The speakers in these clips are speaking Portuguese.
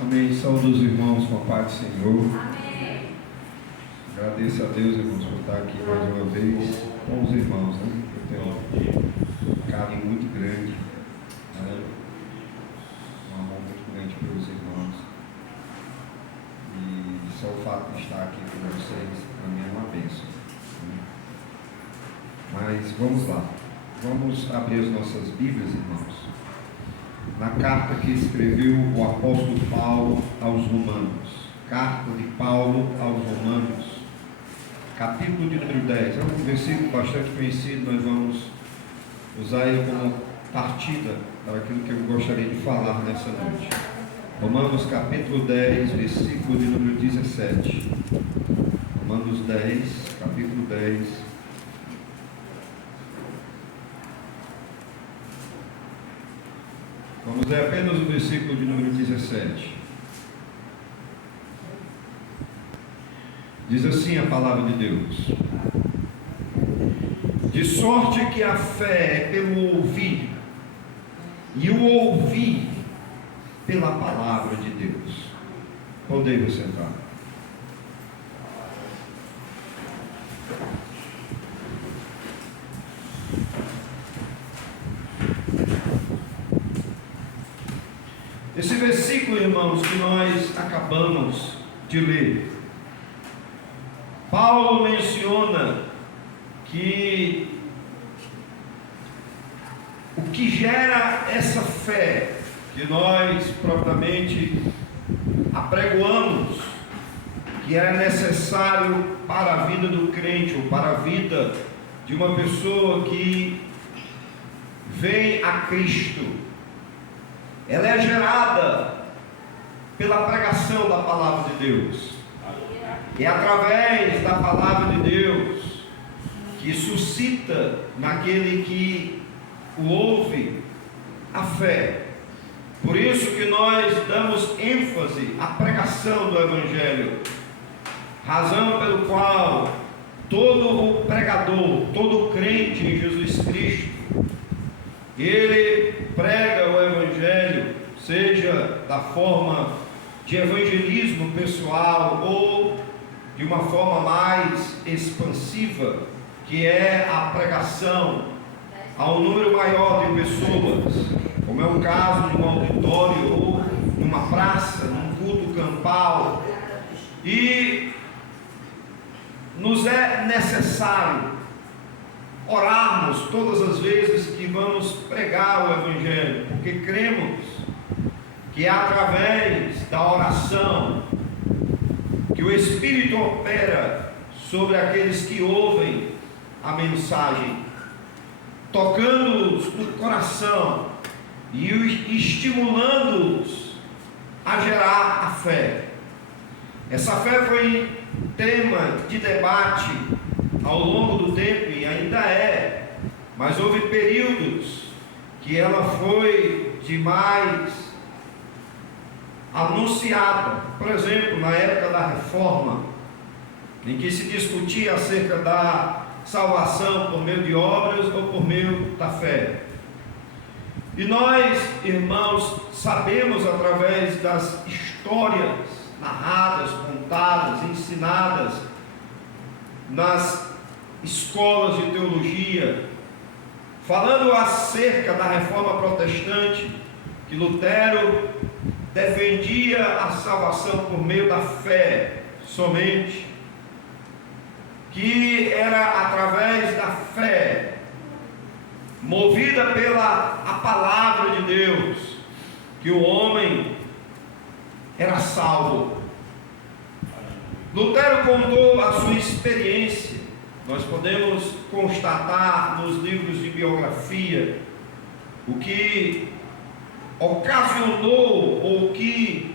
Amém. Saúde os irmãos com a paz do Senhor. Amém. Agradeço a Deus, irmãos, por estar aqui mais uma vez com os irmãos, né? Eu tenho um carinho muito grande, né? Um amor muito grande pelos irmãos. E só o fato de estar aqui com vocês, para mim, é uma bênção, né? Mas vamos lá. Vamos abrir as nossas Bíblias, irmãos, na carta que escreveu o apóstolo Paulo aos Romanos. Carta de Paulo aos Romanos, capítulo de número 10. É um versículo bastante conhecido, nós vamos usar ele como partida para aquilo que eu gostaria de falar nessa noite. Romanos capítulo 10, versículo de número 17. Romanos 10, capítulo 10. Vamos ler apenas o versículo de número 17. Diz assim a palavra de Deus: de sorte que a fé é pelo ouvir, e o ouvir pela palavra de Deus. Podem sentar. Esse versículo, irmãos, que nós acabamos de ler, Paulo menciona que o que gera essa fé que nós propriamente apregoamos, que é necessário para a vida do crente, ou para a vida de uma pessoa que vem a Cristo, ela é gerada pela pregação da palavra de Deus. É através da palavra de Deus que suscita naquele que o ouve a fé. Por isso que nós damos ênfase à pregação do Evangelho, razão pelo qual todo o pregador, todo crente em Jesus Cristo, ele prega o Evangelho, seja da forma de evangelismo pessoal ou de uma forma mais expansiva, que é a pregação a um número maior de pessoas, como é o caso de um auditório ou numa praça, num culto campal. E nos é necessário orarmos todas as vezes que vamos pregar o Evangelho, porque cremos que é através da oração que o Espírito opera sobre aqueles que ouvem a mensagem, tocando-os no coração e estimulando-os a gerar a fé. Essa fé foi tema de debate ao longo do tempo e ainda é, mas houve períodos que ela foi demais anunciada. Por exemplo, na época da Reforma, em que se discutia acerca da salvação por meio de obras ou por meio da fé. E nós, irmãos, sabemos através das histórias narradas, contadas, ensinadas nas escolas de teologia, falando acerca da Reforma Protestante, que Lutero defendia a salvação por meio da fé somente, que era através da fé, movida pela a palavra de Deus, que o homem era salvo. Lutero contou a sua experiência. Nós podemos constatar nos livros de biografia o que ocasionou ou que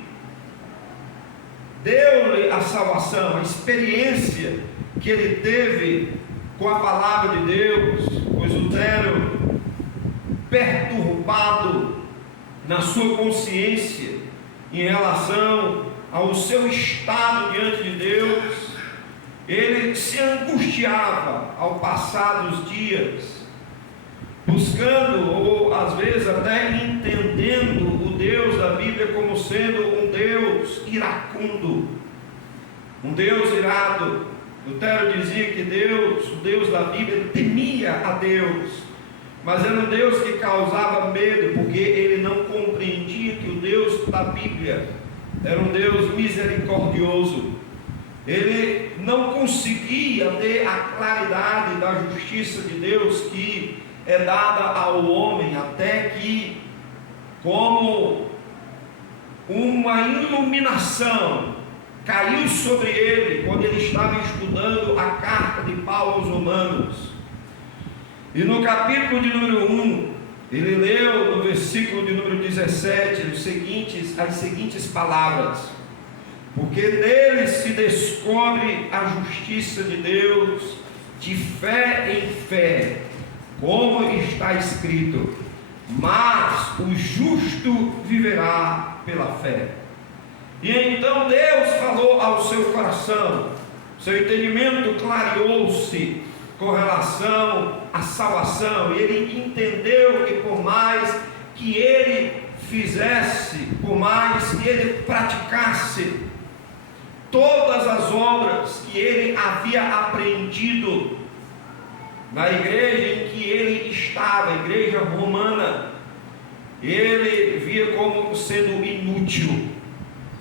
deu-lhe a salvação, a experiência que ele teve com a palavra de Deus, pois Lutero, perturbado na sua consciência em relação ao seu estado diante de Deus, ele se angustiava ao passar dos dias, buscando, ou às vezes até entendendo o Deus da Bíblia como sendo um Deus iracundo, um Deus irado. Lutero dizia que Deus, o Deus da Bíblia, temia a Deus, mas era um Deus que causava medo, porque ele não compreendia que o Deus da Bíblia era um Deus misericordioso. Ele não conseguia ter a claridade da justiça de Deus que é dada ao homem, até que, como uma iluminação, caiu sobre ele quando ele estava estudando a carta de Paulo aos Romanos. E no capítulo de número 1, ele leu no versículo de número 17 as seguintes palavras: porque nele se descobre a justiça de Deus de fé em fé, como está escrito: mas o justo viverá pela fé. E então Deus falou ao seu coração, seu entendimento clareou-se com relação à salvação, e ele entendeu que por mais que ele fizesse, por mais que ele praticasse todas as obras que ele havia aprendido na igreja em que ele estava, a igreja romana, ele via como sendo inútil.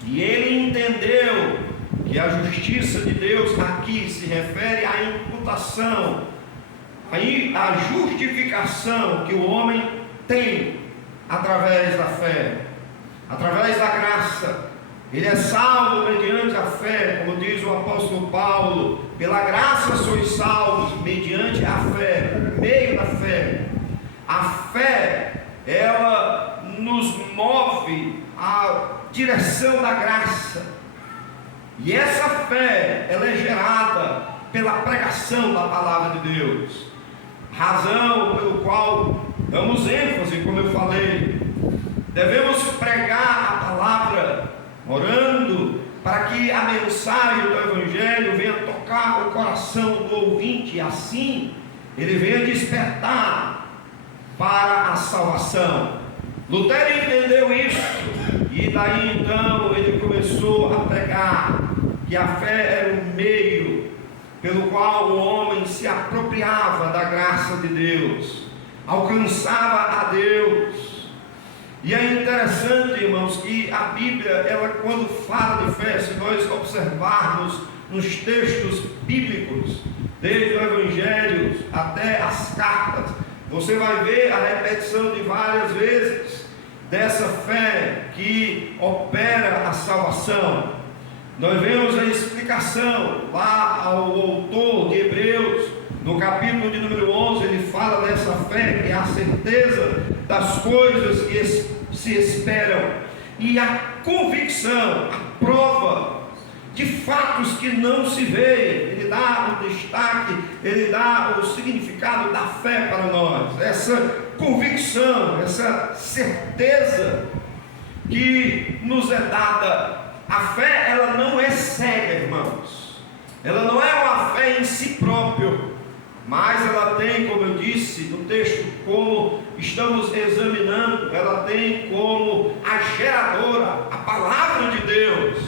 E ele entendeu que a justiça de Deus aqui se refere à imputação, à justificação que o homem tem através da fé, através da graça. Ele é salvo mediante a fé, como diz o apóstolo Paulo: pela graça sois salvos mediante a fé, por meio da fé. A fé, ela nos move à direção da graça, e essa fé, ela é gerada pela pregação da palavra de Deus, razão pelo qual damos ênfase, como eu falei. Devemos pregar a palavra orando para que a mensagem do Evangelho venha tocar o coração do ouvinte, e assim ele venha despertar para a salvação. Lutero entendeu isso, e daí então ele começou a pregar que a fé era um meio pelo qual o homem se apropriava da graça de Deus, alcançava a Deus. E é interessante, irmãos, que a Bíblia, ela quando fala de fé, se nós observarmos nos textos bíblicos, desde o Evangelho até as cartas, você vai ver a repetição de várias vezes dessa fé que opera a salvação. Nós vemos a explicação lá ao autor de Hebreus, no capítulo de número 11, ele fala dessa fé que é a certeza das coisas que se esperam, e a convicção, a prova de fatos que não se vê. Ele dá o destaque, ele dá o significado da fé para nós, essa convicção, essa certeza que nos é dada. A fé, ela não é cega, irmãos, ela não é uma fé em si próprio, mas ela tem, como eu disse no texto, como estamos examinando, ela tem como a geradora a palavra de Deus.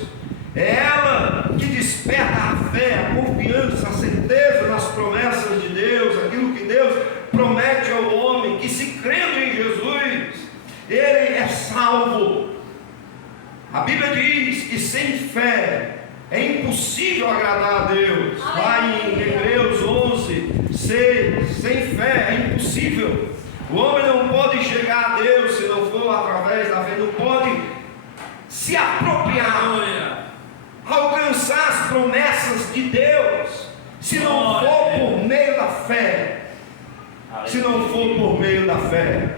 É ela que desperta a fé, a confiança, a certeza nas promessas de Deus, aquilo que Deus promete ao homem, que se crendo em Jesus, ele é salvo. A Bíblia diz que sem fé é impossível agradar a Deus. Lá em Hebreus 11, 6, sem fé é impossível. O homem não pode chegar a Deus se não for através da fé, não pode se apropriar, alcançar as promessas de Deus, se não for por meio da fé. Se não for por meio da fé.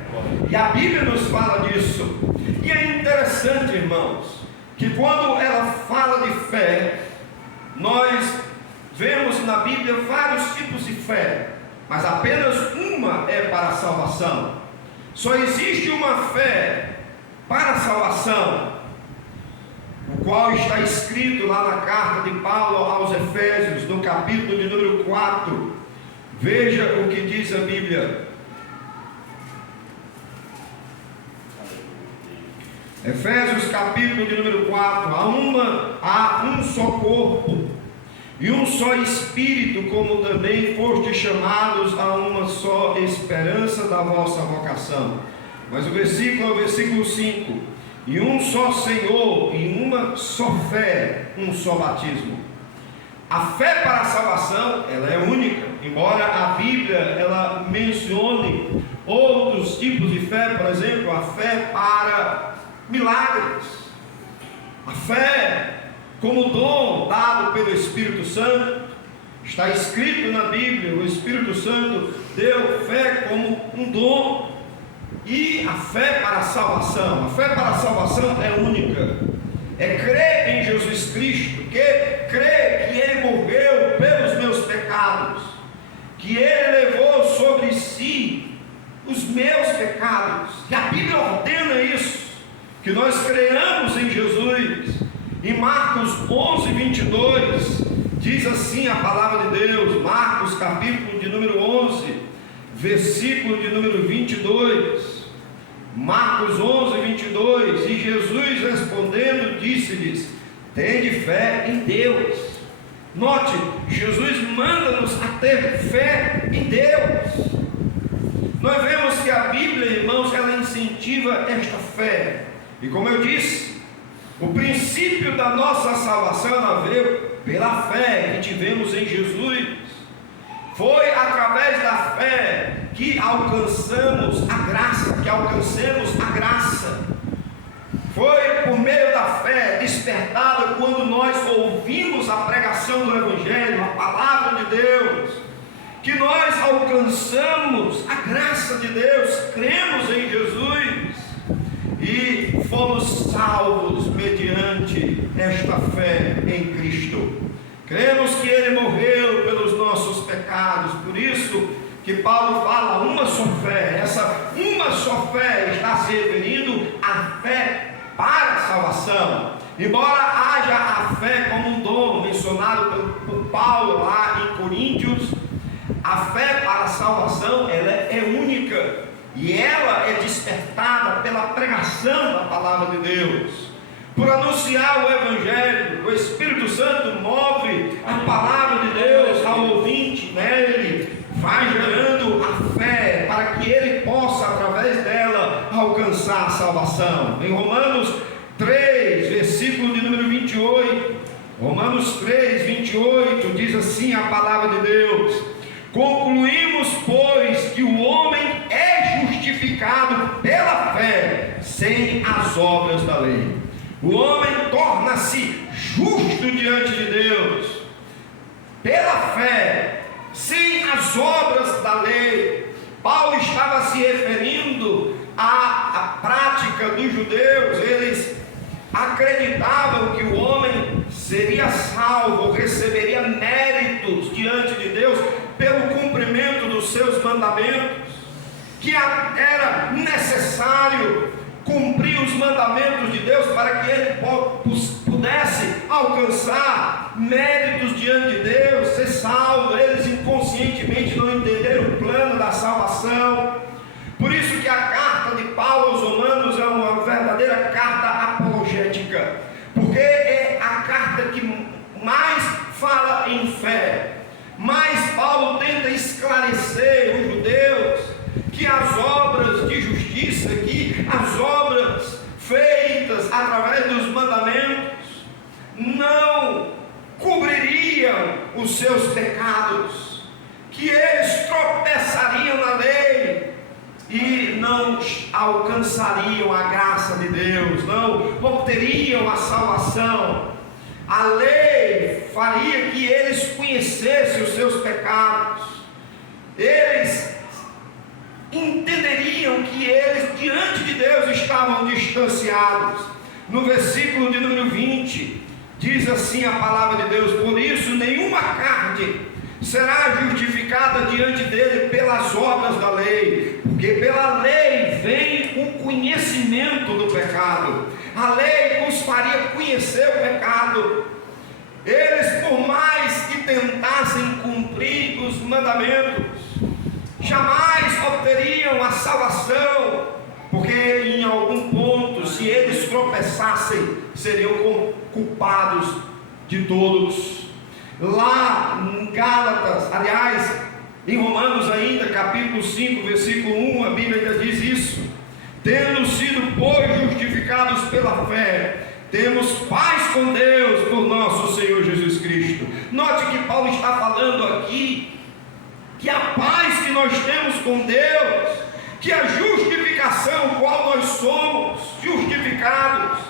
E a Bíblia nos fala disso. E é interessante, irmãos, que quando ela fala de fé, nós vemos na Bíblia vários tipos de fé, mas apenas uma é para a salvação. Só existe uma fé para a salvação, o qual está escrito lá na carta de Paulo aos Efésios, no capítulo de número 4. Veja o que diz a Bíblia. Efésios capítulo de número 4, há um só corpo e um só Espírito, como também fostes chamados a uma só esperança da vossa vocação. Mas o versículo é o versículo 5: e um só Senhor, e uma só fé, um só batismo. A fé para a salvação, ela é única, embora a Bíblia ela mencione outros tipos de fé, por exemplo, a fé para milagres, a fé como dom dado pelo Espírito Santo. Está escrito na Bíblia, o Espírito Santo deu fé como um dom. E a fé para a salvação é única, é crer em Jesus Cristo, crer que Ele morreu pelos meus pecados, que Ele levou sobre si os meus pecados, que a Bíblia ordena isso, que nós creiamos em Jesus. Em Marcos 11, 22, diz assim a palavra de Deus, Marcos capítulo de número 11, versículo de número 22, Marcos 11, 22, e Jesus respondendo disse-lhes: tende fé em Deus. Note, Jesus manda-nos a ter fé em Deus. Nós vemos que a Bíblia, irmãos, ela incentiva esta fé, e como eu disse, o princípio da nossa salvação ela veio pela fé que tivemos em Jesus. Foi através da fé que alcançamos a graça, Foi por meio da fé despertada quando nós ouvimos a pregação do Evangelho, a palavra de Deus, que nós alcançamos a graça de Deus, cremos em Jesus e fomos salvos mediante esta fé em Cristo. Cremos que Ele morreu pelos nossos pecados, por isso que Paulo fala uma só fé. Essa uma só fé está se referindo à fé para a salvação. Embora haja a fé como um dom mencionado por Paulo lá em Coríntios, a fé para a salvação ela é única e ela é despertada pela pregação da palavra de Deus. Por anunciar o Evangelho, o Espírito Santo move a palavra de Deus ao ouvinte, ele vai gerando a fé para que ele possa, através dela, alcançar a salvação. Em Romanos 3, versículo de número 28, Romanos 3, 28, diz assim a palavra de Deus: concluímos, pois, que o homem é justificado pela fé, sem as obras da lei. O homem torna-se justo diante de Deus pela fé, sem as obras da lei. Paulo estava se referindo à prática dos judeus. Eles acreditavam que o homem seria salvo, receberia méritos diante de Deus pelo cumprimento dos seus mandamentos, que era necessário cumprir os mandamentos de Deus para que ele pudesse alcançar méritos diante de Deus, ser salvo. Eles inconscientemente não entenderam o plano da salvação. Por isso que a carta de Paulo aos Romanos é uma verdadeira carta apologética, porque é a carta que mais fala em fé. Mas Paulo tenta esclarecer os judeus que as obras de justiça, que as obras feitas através dos mandamentos não cobririam os seus pecados, que eles tropeçariam na lei e não alcançariam a graça de Deus, não obteriam a salvação. A lei faria que eles conhecessem os seus pecados, eles entenderiam que eles diante de Deus estavam distanciados. No versículo de número 20 diz assim a palavra de Deus: por isso nenhuma carne será justificada diante dele pelas obras da lei, porque pela lei vem o conhecimento do pecado. A lei os faria conhecer o pecado. Eles, por mais que tentassem cumprir os mandamentos, jamais obteriam a salvação, porque em algum ponto, se eles passassem, seriam culpados de todos. Lá em Gálatas, aliás, em Romanos ainda, capítulo 5, versículo 1, a Bíblia ainda diz isso: tendo sido, pois, justificados pela fé, temos paz com Deus por nosso Senhor Jesus Cristo. Note que Paulo está falando aqui que a paz que nós temos com Deus, que a justificação qual nós somos justificados,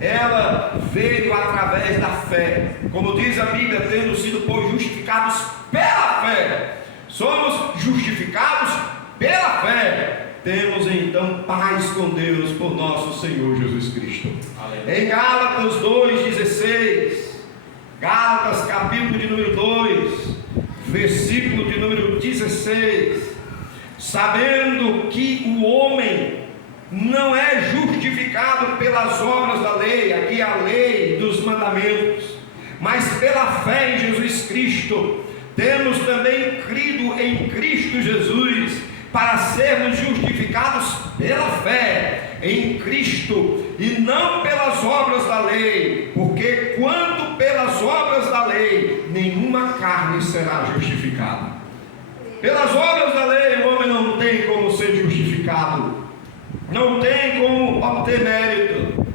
ela veio através da fé. Como diz a Bíblia, tendo sido, pois, justificados pela fé. Somos justificados pela fé. Temos então paz com Deus por nosso Senhor Jesus Cristo. Em Gálatas 2,16, Gálatas capítulo de número 2, versículo de número 16: sabendo que o homem não é justificado pelas obras da lei, aqui a lei dos mandamentos, mas pela fé em Jesus Cristo. Temos também crido em Cristo Jesus, para sermos justificados pela fé em Cristo, e não pelas obras da lei, porque quanto pelas obras da lei, nenhuma carne será justificada. Pelas obras da lei, o homem não tem como ser justificado, não tem como obter mérito,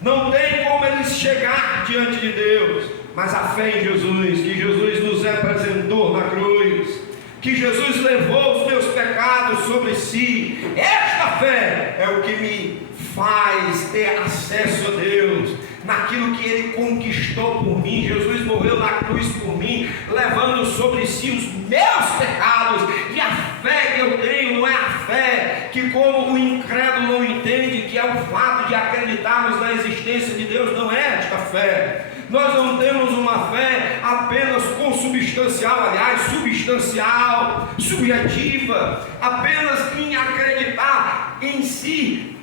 não tem como ele chegar diante de Deus. Mas a fé em Jesus, que Jesus nos apresentou na cruz, que Jesus levou os meus pecados sobre si, esta fé é o que me faz ter acesso a Deus, naquilo que Ele conquistou por mim. Jesus morreu na cruz por mim, levando sobre si os meus pecados. E a fé que eu tenho não é a fé que, como o incrédulo não entende, que é o fato de acreditarmos na existência de Deus. Não é esta fé. Nós não temos uma fé apenas consubstancial, aliás, substancial, subjetiva, apenas em acreditar em si,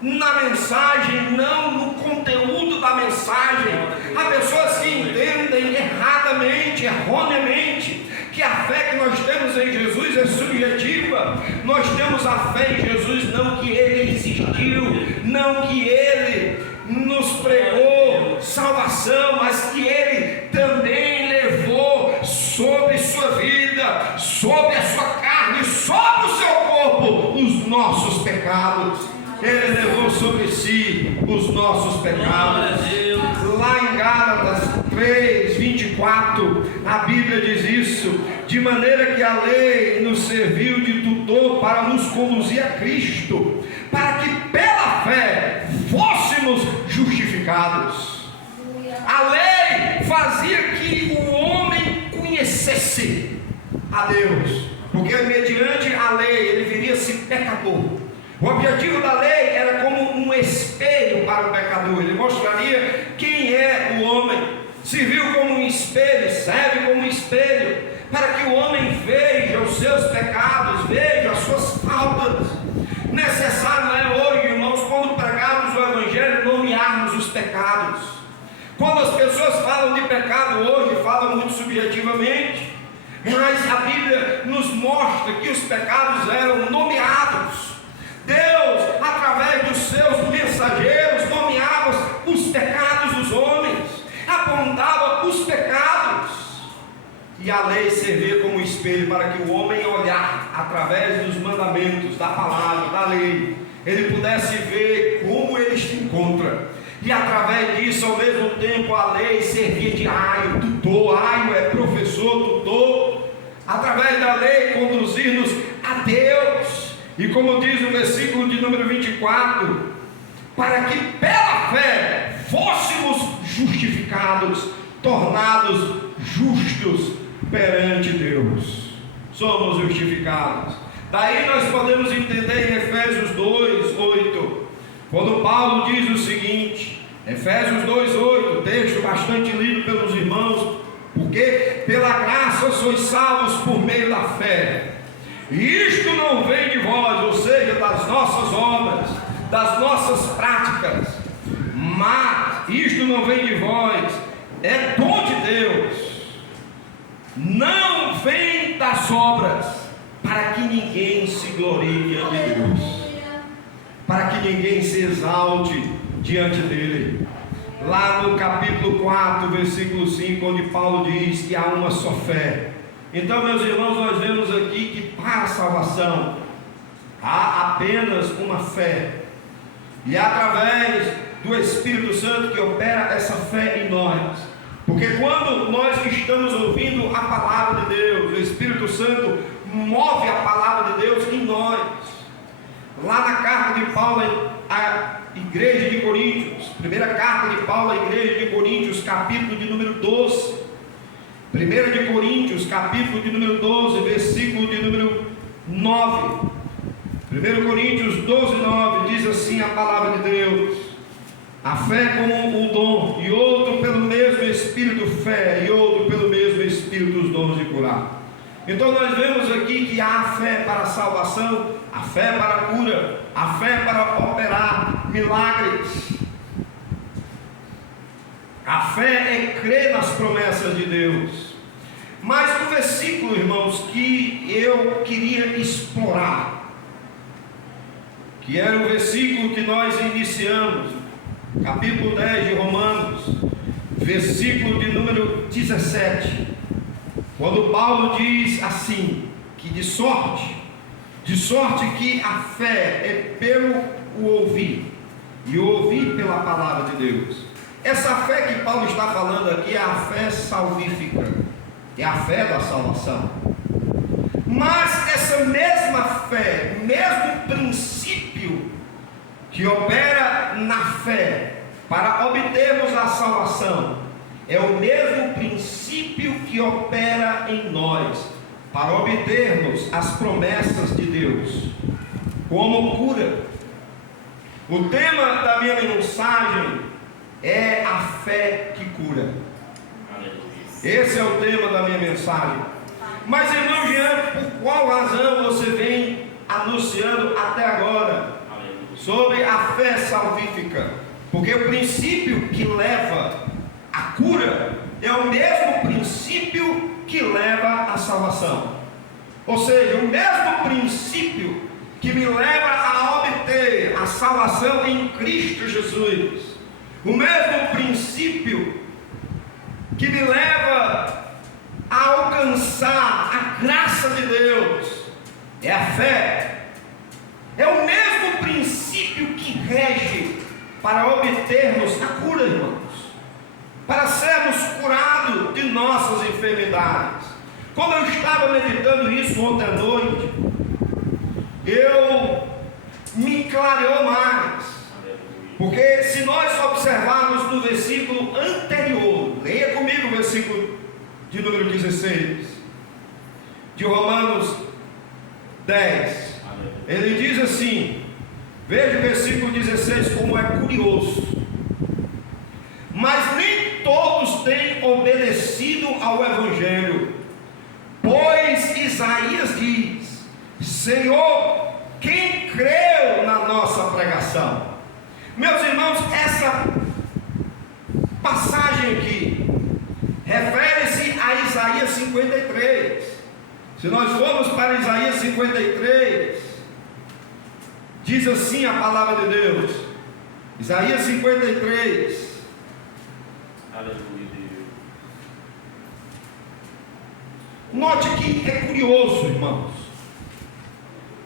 na mensagem, não no conteúdo da mensagem. Há pessoas que entendem erradamente, erroneamente, que a fé que nós temos em Jesus é subjetiva. Nós temos a fé em Jesus, não que Ele existiu, não que Ele nos pregou salvação, mas que Ele também levou sobre sua vida, sobre a sua carne, sobre o seu corpo, os nossos pecados. Ele levou sobre si os nossos pecados. Lá em Gálatas 3:24, a Bíblia diz isso: de maneira que a lei nos serviu de tutor para nos conduzir a Cristo, para que pela fé fôssemos justificados. A lei fazia que o homem conhecesse a Deus, porque mediante a lei ele viria-se pecador. O objetivo da lei era como um espelho para o pecador. Ele mostraria quem é o homem. Serviu como um espelho, serve como um espelho, para que o homem veja os seus pecados, veja as suas faltas. Necessário é hoje, irmãos, quando pregarmos o Evangelho, nomearmos os pecados. Quando as pessoas falam de pecado hoje, falam muito subjetivamente, mas a Bíblia nos mostra que os pecados eram nomeados. Deus, através dos seus mensageiros, nomeava os pecados dos homens, apontava os pecados, e a lei servia como espelho para que o homem olhar através dos mandamentos, da palavra, da lei, ele pudesse ver como ele se encontra. E através disso, ao mesmo tempo, a lei servia de aio, tutor. Aio é professor, tutor. Através da lei, conduzir-nos a Deus. E como diz o versículo de número 24, para que pela fé fôssemos justificados, tornados justos perante Deus. Somos justificados. Daí nós podemos entender em Efésios 2:8, quando Paulo diz o seguinte, Efésios 2:8, texto bastante lido pelos irmãos: porque pela graça sois salvos por meio da fé. E isto não vem de vós, ou seja, das nossas obras, das nossas práticas, mas isto não vem de vós, é dom de Deus, não vem das obras, para que ninguém se glorie diante de Deus, para que ninguém se exalte diante dele. Lá no capítulo 4, versículo 5, onde Paulo diz que há uma só fé. Então, meus irmãos, nós vemos aqui que para a salvação há apenas uma fé, e é através do Espírito Santo que opera essa fé em nós. Porque quando nós estamos ouvindo a palavra de Deus, o Espírito Santo move a palavra de Deus em nós. Lá na carta de Paulo à igreja de Coríntios, primeira carta de Paulo à igreja de Coríntios, capítulo de número 12, 1 de Coríntios, capítulo de número 12, versículo de número 9. 1 Coríntios 12, 9, diz assim a palavra de Deus: a fé como um dom, e outro pelo mesmo Espírito fé, e outro pelo mesmo Espírito os dons de curar. Então nós vemos aqui que há a fé para a salvação, a fé para a cura, a fé para operar milagres. A fé é crer nas promessas de Deus. Mas o versículo, irmãos, que eu queria explorar, que era o versículo que nós iniciamos, capítulo 10 de Romanos, versículo de número 17, quando Paulo diz assim, que de sorte que a fé é pelo o ouvir, e o ouvir pela palavra de Deus. Essa fé que Paulo está falando aqui é a fé salvífica, é a fé da salvação. Mas essa mesma fé, o mesmo princípio que opera na fé para obtermos a salvação, é o mesmo princípio que opera em nós para obtermos as promessas de Deus, como cura. O tema da minha mensagem é a fé que cura. Esse é o tema da minha mensagem. Mas, irmão Jean, por qual razão você vem anunciando até agora sobre a fé salvífica? Porque o princípio que leva à cura é o mesmo princípio que leva à salvação. Ou seja, o mesmo princípio que me leva a obter a salvação em Cristo Jesus, o mesmo princípio que me leva a alcançar a graça de Deus, é a fé. É o mesmo princípio que rege para obtermos a cura, irmãos, para sermos curados de nossas enfermidades. Quando eu estava meditando isso ontem à noite, eu me clareou mais, porque se nós observarmos no versículo anterior, leia comigo o versículo de número 16 de Romanos 10, ele diz assim, veja o versículo 16 como é curioso: mas nem todos têm obedecido ao Evangelho, pois Isaías diz: Senhor, quem creu na nossa pregação? Meus irmãos, essa passagem aqui refere-se a Isaías 53. Se nós formos para Isaías 53, diz assim a palavra de Deus, Isaías 53. Aleluia. Note que é curioso, irmãos.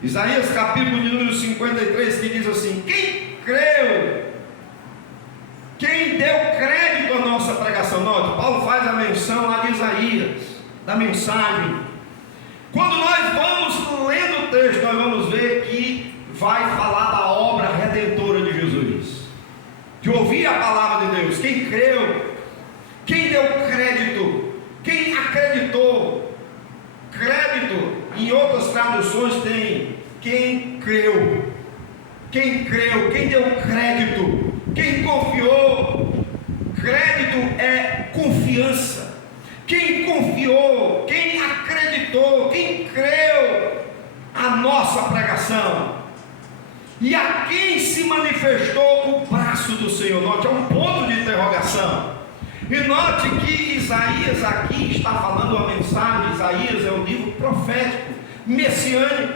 Isaías capítulo de número 53, que diz assim: quem creu, quem deu crédito à nossa pregação? Note, Paulo faz a menção lá de Isaías, da mensagem. Quando nós vamos lendo o texto, nós vamos ver que vai falar da obra redentora de Jesus, de ouvir a palavra de Deus. Quem creu, quem deu crédito, quem acreditou. Crédito, em outras traduções tem quem creu, quem deu crédito, quem confiou. Crédito é confiança. Quem confiou, quem acreditou, quem creu a nossa pregação, e a quem se manifestou o braço do Senhor. Note, é um ponto de interrogação. E note que Isaías aqui está falando uma mensagem. Isaías é um livro profético, messiânico,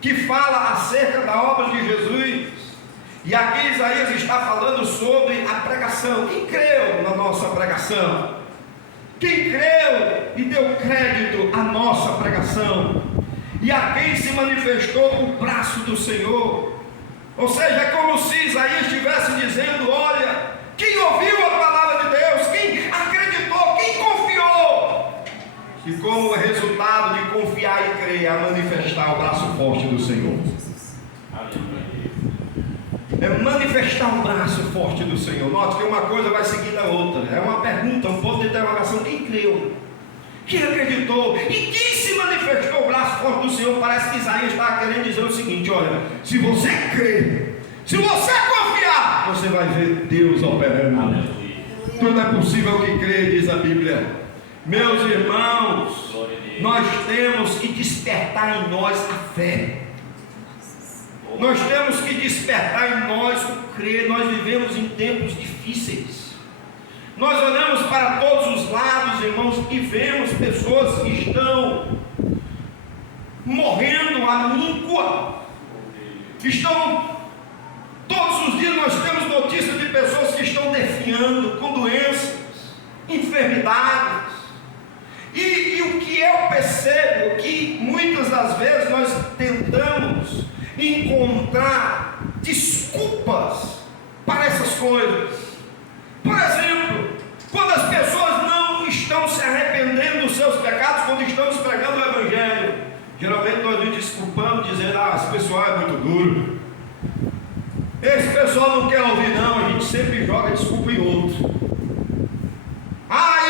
que fala acerca da obra de Jesus. E aqui Isaías está falando sobre a pregação. Quem creu na nossa pregação? Quem creu e deu crédito à nossa pregação? E a quem se manifestou o braço do Senhor? Ou seja, é como se Isaías estivesse dizendo: olha, quem ouviu a palavra de Deus, quem acreditou, quem confiou, e como resultado de confiar e crer, a manifestar o braço forte do Senhor. É manifestar o braço forte do Senhor. Note que uma coisa vai seguindo a outra. É uma pergunta, um ponto de interrogação. Quem creu? Quem acreditou? E quem se manifestou o braço forte do Senhor? Parece que Isaías está querendo dizer o seguinte: olha, se você crer, se você confiar, você vai ver Deus operando. Aleluia. Tudo é possível que crê, diz a Bíblia. Meus irmãos, nós temos que despertar em nós a fé. Nós temos que despertar em nós o crer. Nós vivemos em tempos difíceis. Nós olhamos para todos os lados, irmãos, e vemos pessoas que estão morrendo à míngua. Todos os dias nós temos notícias de pessoas que estão definhando com doenças, enfermidades. E o que eu percebo que muitas das vezes nós tentamos encontrar desculpas para essas coisas. Por exemplo, quando as pessoas não estão se arrependendo dos seus pecados, quando estamos pregando o Evangelho, geralmente nós nos desculpamos dizendo: esse pessoal é muito duro, esse pessoal não quer ouvir não. A gente sempre joga desculpa em outro.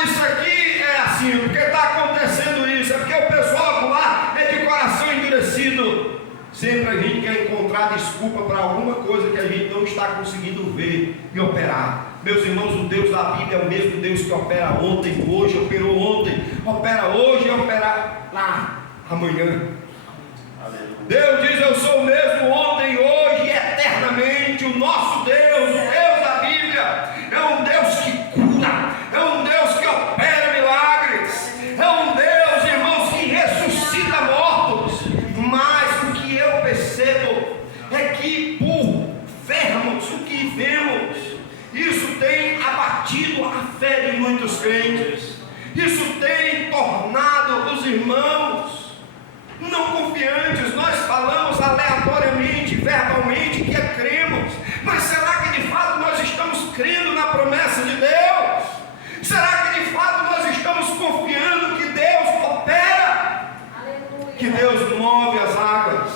Isso aqui é assim, porque está acontecendo isso, é porque o pessoal lá é de coração endurecido. Sempre a gente quer encontrar desculpa para alguma coisa que a gente não está conseguindo ver e operar. Meus irmãos, o Deus da Bíblia é o mesmo Deus que opera ontem, hoje, operou ontem, opera hoje e opera lá amanhã. Deus diz: eu sou o mesmo ontem, hoje e eternamente. O nosso Deus, o Deus da Bíblia, é um Deus que cura, é um Deus que opera milagres, é um Deus, irmãos, que ressuscita mortos. Mas o que eu percebo é que por vermos o que vemos, isso tem abatido a fé de muitos crentes. Isso tem tornado os irmãos não confiantes. Nós falamos aleatoriamente, verbalmente, que cremos, mas será que de fato nós estamos crendo na promessa de Deus? Será que de fato nós estamos confiando que Deus opera? Aleluia. Que Deus move as águas?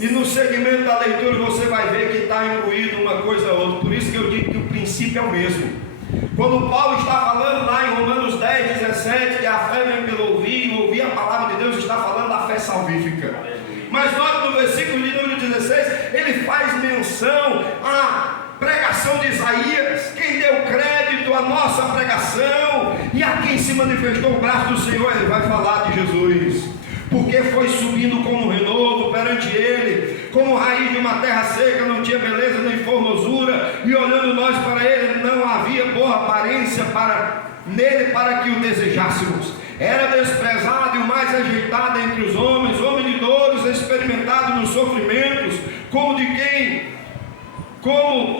E no segmento da leitura você vai ver que está incluído uma coisa ou outra. Por isso que eu digo que o princípio é o mesmo. Quando Paulo está falando lá em Romanos 10, 17, que a fé vem pelo ouvir, e ouvir a palavra de Deus, está falando da fé salvífica. Mas nós, no versículo de número 16, ele faz menção à pregação de Isaías, quem deu crédito à nossa pregação, e a quem se manifestou o braço do Senhor. Ele vai falar de Jesus, porque foi subindo como renovo perante ele, como raiz de uma terra seca, não tinha beleza nem formosura, e olhando nós para ele, não havia boa aparência nele para que o desejássemos. Era desprezado e o mais ajeitado entre os homens, homem de dores, experimentado nos sofrimentos, como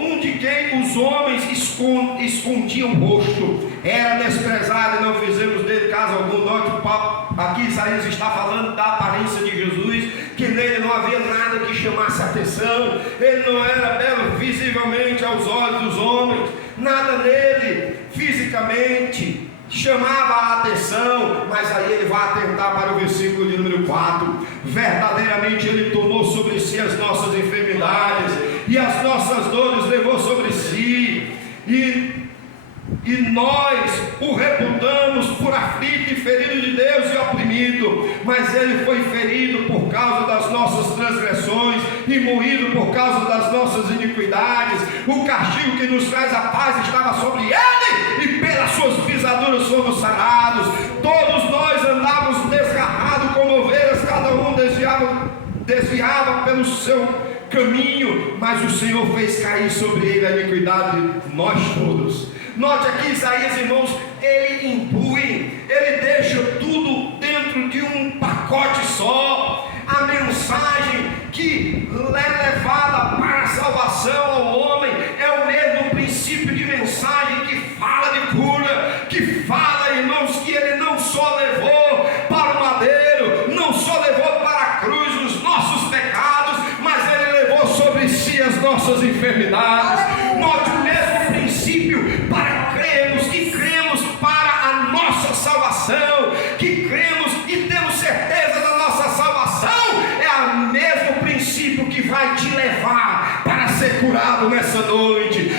um de quem os homens escondiam o rosto. Era desprezado e não fizemos dele caso algum. Aqui Isaías está falando da aparência de Jesus, que nele não havia nada que chamasse a atenção. Ele não era belo visivelmente aos olhos dos homens, nada nele fisicamente chamava a atenção. Mas aí ele vai atentar para o versículo de número 4. Verdadeiramente ele tomou sobre si as nossas enfermidades e as nossas dores levou sobre si, e nós o reputamos por aflito e ferido de Deus e oprimido. Mas ele foi ferido por causa das nossas transgressões e moído por causa das nossas iniquidades. O castigo que nos traz a paz estava sobre ele, e pelas suas pisaduras fomos sarados. Todos nós andávamos desgarrados como ovelhas, cada um desviava pelo seu caminho, mas o Senhor fez cair sobre ele a iniquidade de nós todos. Note aqui Isaías, irmãos, ele inclui, ele deixa tudo dentro de um pacote só. A mensagem que é levada para a salvação nossas enfermidades. Note o mesmo princípio para cremos, que cremos para a nossa salvação, que cremos e temos certeza da nossa salvação. É o mesmo princípio que vai te levar para ser curado nessa noite,